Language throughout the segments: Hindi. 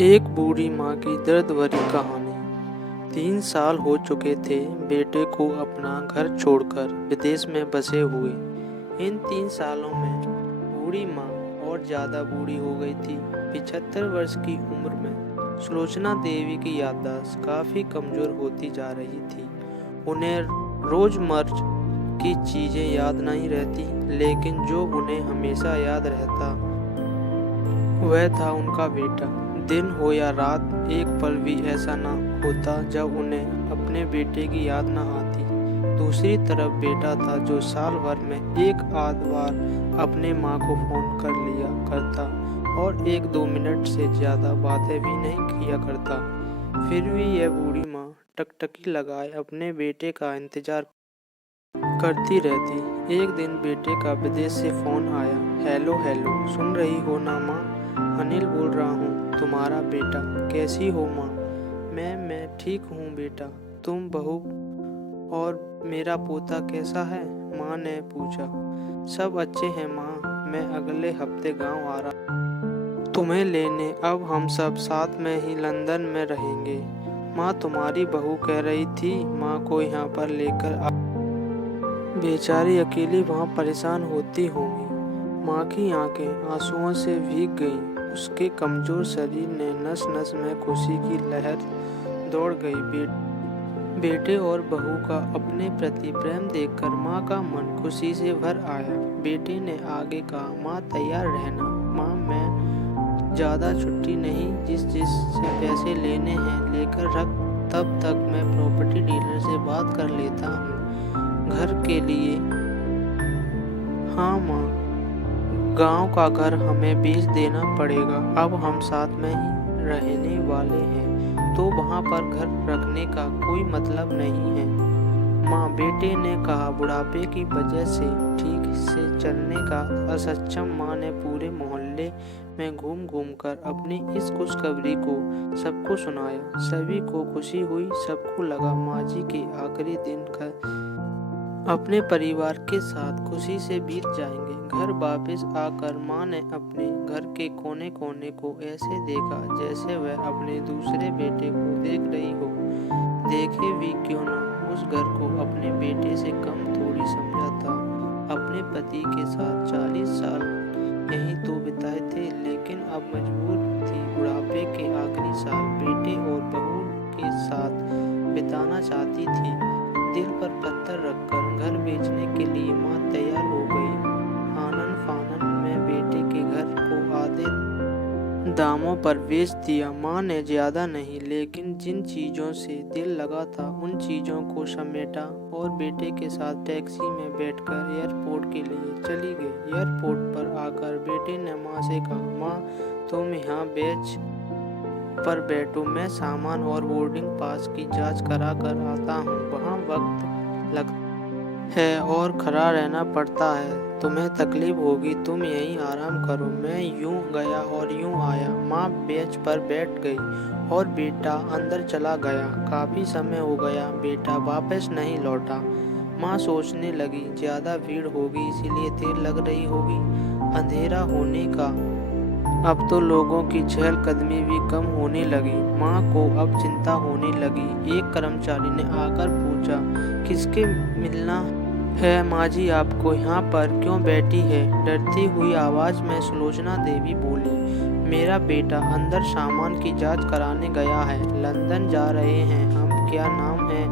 एक बूढ़ी माँ की दर्द भरी कहानी। 3 साल हो चुके थे बेटे को अपना घर छोड़कर विदेश में बसे हुए। इन 3 सालों में बूढ़ी माँ और ज़्यादा बूढ़ी हो गई थी। 75 वर्ष की उम्र में सुलोचना देवी की याददाश्त काफ़ी कमज़ोर होती जा रही थी। उन्हें रोज़मर्रा की चीज़ें याद नहीं रहती, लेकिन जो उन्हें हमेशा याद रहता वह था उनका बेटा। दिन हो या रात, एक पल भी ऐसा न होता जब उन्हें अपने बेटे की याद न आती। दूसरी तरफ बेटा था जो साल भर में एक आध बार अपने माँ को फ़ोन कर लिया करता और 1-2 मिनट से ज़्यादा बातें भी नहीं किया करता। फिर भी यह बूढ़ी माँ टकटकी लगाए अपने बेटे का इंतज़ार करती रहती। एक दिन बेटे का विदेश से फ़ोन आया। हेलो हेलो, सुन रही हो ना माँ? अनिल बोल रहा हूँ, तुम्हारा बेटा। कैसी हो माँ? मैं ठीक हूँ बेटा। तुम बहू और मेरा पोता कैसा है? माँ ने पूछा। सब अच्छे हैं माँ, मैं अगले हफ्ते गांव आ रहा तुम्हें लेने। अब हम सब साथ में ही लंदन में रहेंगे। माँ, तुम्हारी बहू कह रही थी माँ को यहाँ पर लेकर बेचारी अकेली वहाँ परेशान होती होंगी। माँ की आंखें आंसुओं से भीग गईं। उसके कमजोर शरीर ने नस नस में खुशी की लहर दौड़ गई। बेटे और बहू का अपने प्रति प्रेम देखकर माँ का मन खुशी से भर आया। बेटे ने आगे कहा, माँ तैयार रहना। माँ, मैं ज़्यादा छुट्टी नहीं, जिस से पैसे लेने हैं लेकर रख। तब तक मैं प्रॉपर्टी डीलर से बात कर लेता हूँ घर के लिए। हाँ माँ, गांव का घर हमें बेच देना पड़ेगा। अब हम साथ में ही रहने वाले हैं, तो वहाँ पर घर रखने का कोई मतलब नहीं है। माँ, बेटे ने कहा। बुढ़ापे की वजह से ठीक से चलने का असक्षम माँ ने पूरे मोहल्ले में घूम घूम कर अपनी इस खुशखबरी को सबको सुनाया। सभी को खुशी हुई। सबको लगा माँ जी के आखिरी दिन का अपने परिवार के साथ खुशी से बीत जाएंगे। घर वापस आकर माँ ने अपने घर के कोने कोने को ऐसे देखा जैसे वह अपने दूसरे बेटे को देख रही हो। देखे भी क्यों ना, उस घर को अपने बेटे से कम थोड़ी समझा था। अपने पति के साथ 40 साल यहीं तो बिताए थे, लेकिन अब मजबूर थी बुढ़ापे के आखिरी साल बेटे और बहू के साथ बिताना चाहती थी। दिल पर पत्थर रखकर घर बेचने के लिए माँ तैयार हो गई। आनन फानन में बेटे के घर को आधे दामों पर बेच दिया। माँ ने ज़्यादा नहीं, लेकिन जिन चीज़ों से दिल लगा था उन चीज़ों को समेटा और बेटे के साथ टैक्सी में बैठकर एयरपोर्ट के लिए चली गई। एयरपोर्ट पर आकर बेटे ने माँ से कहा, माँ तुम यहाँ बेंच पर बैठो, मैं सामान और बोर्डिंग पास की जांच करा कर आता हूँ। वहाँ वक्त लगता है और खड़ा रहना पड़ता है। तुम्हें तकलीफ होगी, तुम यहीं आराम करो। मैं यूं गया और यूं आया। माँ बेंच पर बैठ गई और बेटा अंदर चला गया। काफ़ी समय हो गया, बेटा वापस नहीं लौटा। माँ सोचने लगी, ज़्यादा भीड़ होगी इसीलिए देर लग रही होगी। अंधेरा होने का अब तो लोगों की चहलकदमी भी कम होने लगी। माँ को अब चिंता होने लगी। एक कर्मचारी ने आकर पूछा, किसके मिलना है माँ जी आपको? यहाँ पर क्यों बैठी है? डरती हुई आवाज़ में सुलोचना देवी बोली, मेरा बेटा अंदर सामान की जांच कराने गया है। लंदन जा रहे हैं हम। क्या नाम है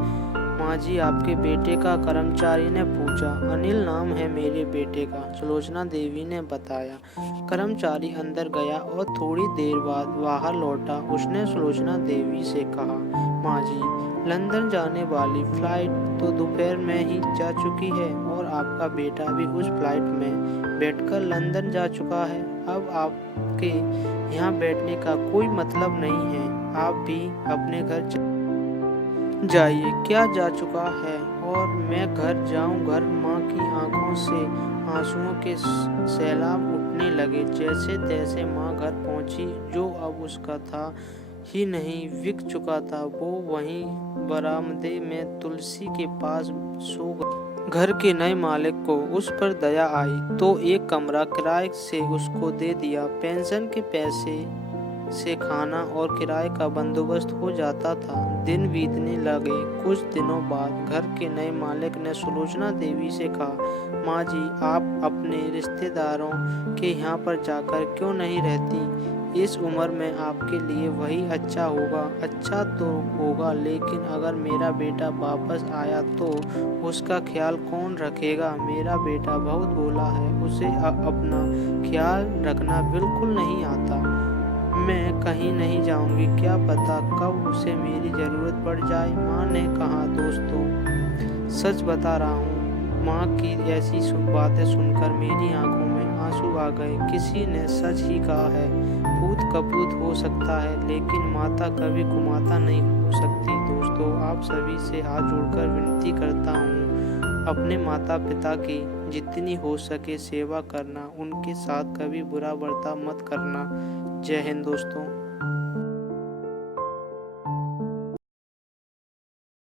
माँ जी आपके बेटे का? कर्मचारी ने पूछा। अनिल नाम है मेरे बेटे का, सुलोचना देवी ने बताया। कर्मचारी अंदर गया और थोड़ी देर बाद बाहर लौटा। उसने सुलोचना देवी से कहा, माँ जी लंदन जाने वाली फ्लाइट तो दोपहर में ही जा चुकी है और आपका बेटा भी उस फ्लाइट में बैठकर लंदन जा चुका है। अब आपके यहाँ बैठने का कोई मतलब नहीं है। आप भी अपने घर जाइए। क्या जा चुका है और मैं घर जाऊं? घर माँ की आंखों से आंसुओं के सैलाब उठने लगे। जैसे तैसे माँ घर पहुंची। जो अब उसका था ही नहीं, बिक चुका था। वो वहीं बरामदे में तुलसी के पास सो गई। घर के नए मालिक को उस पर दया आई तो एक कमरा किराए से उसको दे दिया। पेंशन के पैसे से खाना और किराए का बंदोबस्त हो जाता था। दिन बीतने लगे। कुछ दिनों बाद घर के नए मालिक ने सुलोचना देवी से कहा, माँ जी, आप अपने रिश्तेदारों के यहाँ पर जाकर क्यों नहीं रहती? इस उम्र में आपके लिए वही अच्छा होगा। अच्छा तो होगा, लेकिन अगर मेरा बेटा वापस आया तो उसका ख्याल कौन रखेगा? मेरा बेटा बहुत भोला है, उसे अपना ख्याल रखना बिल्कुल नहीं आता। मैं कहीं नहीं जाऊंगी, क्या पता कब उसे मेरी जरूरत पड़ जाए। माँ ने कहा, दोस्तों सच बता रहा हूँ। माँ की ऐसी बातें सुनकर मेरी आंखों में आंसू आ गए। किसी ने सच ही कहा है, पूत कपूत हो सकता है, लेकिन माता कभी कुमाता नहीं हो सकती। दोस्तों, आप सभी से हाथ जोड़कर विनती करता हूँ, अपने माता पिता की जितनी हो सके सेवा करना, उनके साथ कभी बुरा बर्ताव मत करना। जय हिंद दोस्तों।